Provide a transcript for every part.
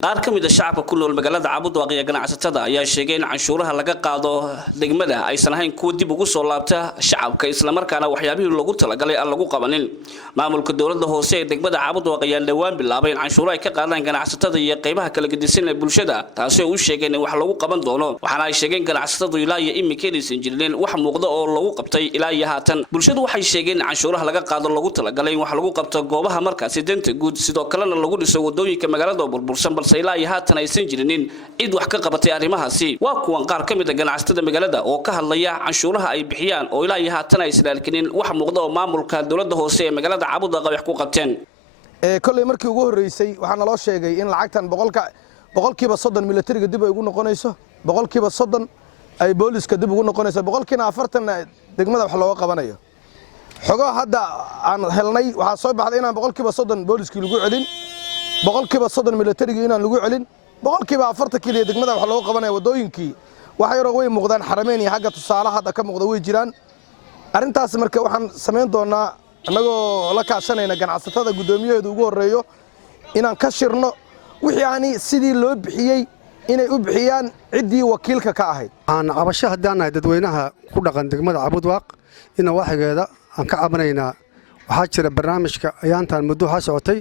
qaar ka mid ah shacabka ku nool magaalada Cabudwaaq ee ganacsatada ayaa sheegay in canshuuraha laga qaado degmada aysan ahayn kuwa dib ugu soo laabta shacabka isla markaana waxyaabihii lagu talagalay aan lagu qabanin maamulka dawladda hoose ee degmada Cabudwaaq ayaa dhawaan bilaabay in canshuuraha ay ka qaadaan ganacsatada iyo qaybaha kala gedisan ee bulshada taasoo uu sheegay in wax lagu qaban doono waxaana ay sheegeen ganacsatadu ilaa iyo imikeenaysan jirin wax muuqda oo lagu qabtay ilaa iyo haatan bulshadu waxay sheegeen in canshuuraha laga qaado lagu talagalay in wax lagu qabto goobaha markaasi danta guud sidoo kalena lagu dhiso wadooyinka magaalada burbursan ilaa iyo haatan aysan jirinin cid wax ka qabatay arrimahaasi waa kuwan qaar ka mid ah ganacsatada magaalada oo ka hadlaya canshuuraha ay bixiyaan oo ilaa iyo haatan ay isdaalkinin wax muuqda oo maamulka dawladda hoose ee magaalada Cabudwaaq wax ku qabteen kulay markii ugu horeysay waxaana loo sheegay in lacagtan boqolkiiba 30 militariga dib ay ugu noqonayso boqolkiiba 30 ay booliska dib ugu noqonayso boqolkiina 40 degmada wax looga qabanayo xogo hadda aan helnay waxa soo baxday inaan boqolkiiba 30 booliskii lagu celin boqolkiiba 30 militariga inaan lagu celin boqolkiiba 40 kaliya degmada wax loo qabanayo wadooyinkii waxa yar way muuqdaan xarameyn iyo xagga tusaalaha hadda ka muuqda way jiraan arintaas marka waxaan sameyn doonaa anagoo la kaashanayna ganacsatada gudoomiyaheedu ugu horeeyo inaan ka shirno wixii aani sidii loo bixiyay inay u bixiyaan cidii wakiilka ka ahayd aan cabasho hadaan dadweynaha ku dhaqan degmada Cabudwaaq ina waxigeeda aan ka cabanaynaa waxa jira barnaamijka ayaantan muddo ha socotay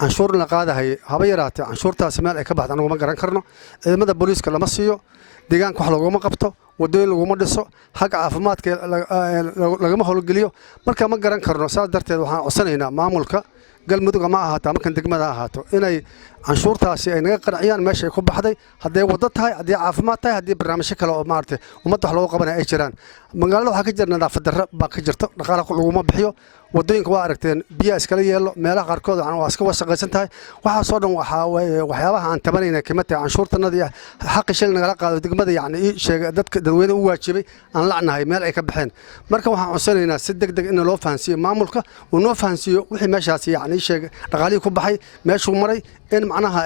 canshuur la qaadahay haba yaraatay canshuurtaas meel ay ka baxdo anagu ma garan karno ciidamada booliska lama siiyo deegaanka wax laguma qabto wadooyin laguma dhiso xaq caafimaadka lagama howlgeliyo marka ma garan karno saas darteed waxaan codsanaynaa maamulka galmudug ma ahaato markan degmada ahaato inay canshuurtaasi ay naga qanciyaan meesha ay ku baxday haday wada tahay haday caafimaad tahay haday barnaamijyo kale oo maartay ummadda wax loo qabanay ay jiraan magaalada waxa ka jira nadaafad darro baa ka jirto dhaqaalaha laguma bixiyo wadooyinka waa aragteen biyo iskala yeelo meelaha qaarkood waa iska wasaqaysan tahay waxa soo dhan waxyaabaha aan tabanayna kamata canshuurtanada iyo xaq shil nagala qaado degmada yaani sheegay dadka dadweynaha u waajibay aan lacnahay meel ay ka baxeen marka waxaan codsanaynaa si degdeg in loo fahansiyo maamulka oo noo fahansiyo wixii meeshaas yaani sheegay dhaqaalihii ku baxay meeshuu maray in macnaha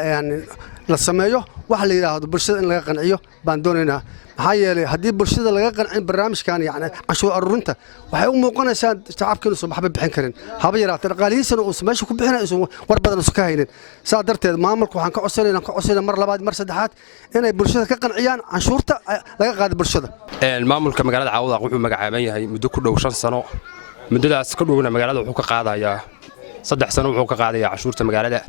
la sameeyo waxa la yiraahdo bulshada in laga qanciyo baan doonaynaa maxaa yeelay haddii bulshada laga qancin barnaamijkan yaani canshuur aruurinta waxay u muuqanaysaa shacabkii inuu waxba bixin karin haba yaraatay dhaqaalihiisana uu meesha ku bixinayso war badan isu ka haynin saa darteed maamulku waxaan ka codsanaynaa mar labaad mar saddexaad inay bulshada ka qanciyaan canshuurta laga qaado bulshada maamulka magaalada Cabudwaaq wuxuu magacaaban yahay muddo ku dhow 5 sano muddadaas ka dhowna magaalada wuxuu ka qaadayaa 3 sano wuxuu ka qaadayaa canshuurta magaalada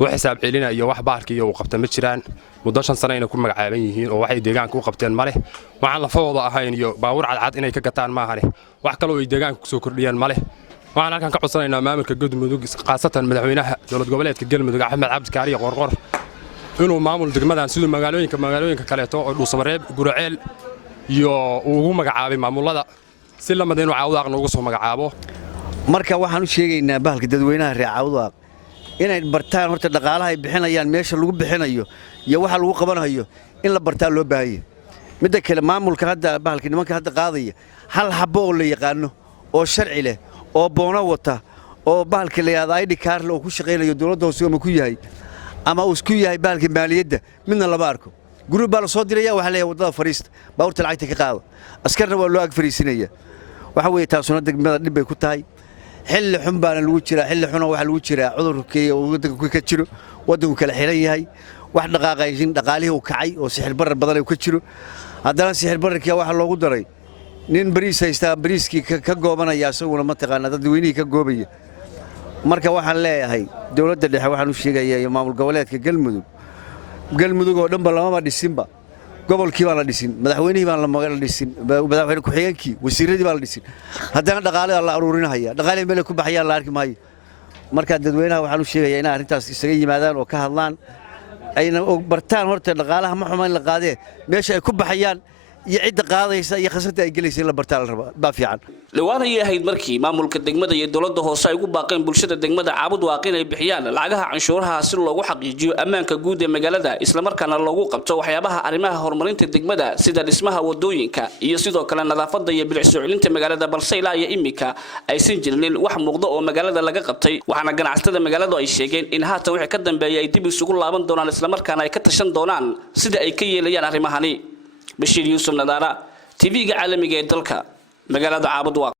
wax xisaab celina iyo wax baarka iyo qabta ma jiraan muddo 5 sano inay ku magacaaban yihiin oo waxay deegaanka u qabteen male waxaan la fawdo ahayn iyo baawur cadcad inay ka gataan ma ahane wax kale oo ay deegaanka ku soo kordhiyaan male waxaan halkan ka codsanaynaa maamulka Galmudug qaasatan madaxweynaha dawlad goboleedka Galmudug Axmed Cabdi Kaariye Qorqor inuu maamul degmadan sidoo magaalooyinka kale oo Dhuusamareeb Guraceel iyo ugu magacaabay maamulada si la madayn Cabudwaaq noogu soo magacaabo marka waxaan u sheegaynaa bahalka dadweynaha reer Cabudwaaq inay bartaan horta dhaqaalaha ay bixinayaan meesha lagu bixinayo iyo waxa lagu qabanayo in la bartaan loo baahay mid kale maamulka hadda bahalka nimanka hadda qaadaya hal xabo oo la yaqaano oo sharci leh oo boona wata oo bahalka la yiraahdo ID card loo ku shaqeynayo dawladda hoose ama ku yahay ama uu isku yahay bahalka maaliyadda midna laba arko group baa la soo diraya waxa la wadada fariista baawrta lacagta ka qaado askarna waa loo ag fariisinaya waxa weeye taasuna degmada dhib bay ku tahay xilli xun baan lagu jiraa xilli xun waxa lagu jiraa cudurkii waddanka ka jiro waddanku kala xiran yahay wax dhaqaaqaysin dhaqaalihii uu kacay oo sixir barar badan uu ka jiro haddana sixir bararkii waxa loogu daray nin bariis haysta bariiskii ka goobanaya asaguna ma taqaana dadweynihii ka goobaya marka waxaan leeyahay dawladda dhexe waxaan u sheegayaa maamul goboleedka Galmudug oo dhanba lama dhisinba gobolkii baa la dhisin madaxweynihii baa la magaala dhisin madaxweyne ku xigeenkii wasiiradii baa la dhisin haddana dhaqaalaha la aruurinaya dhaqaalaha meel ku baxayaan la arki maayo marka dadweynaha waxaan u sheegayaa in arrintaas isaga yimaadaan oo ka hadlaan ayna bartaan horta dhaqaalaha ma xumaan la qaadee meesha ay ku baxayaan iyo cid qaadaysa iyo khasarta ay galaysa la bartaan la raba ba fiican lawaana yahay markii maamulka degmada iyo dawladda hoose ay ugu baaqeen bulshada degmada Cabudwaaq inay bixiyaan lacagaha canshuuraha si loogu xaqiijiyo ammaanka guud ee magaalada isla markaana loogu qabto waxyaabaha arrimaha horumarinta degmada sida dhismaha wadooyinka iyo sidoo kale nadaafadda iyo bilic soo celinta magaalada balse ilaa iyo imika aysan jirin wax muuqda oo magaalada laga qabtay waxaana ganacsatada magaaladu ay sheegeen in haatan wixii ka dambeeyay ay dib isugu laaban doonaan isla markaana ay ka tashan doonaan sida ay ka yeelayaan arrimahani Bashir Yusuf Nadara TV-ga caalamiga ee dalka magaalada Cabudwaaq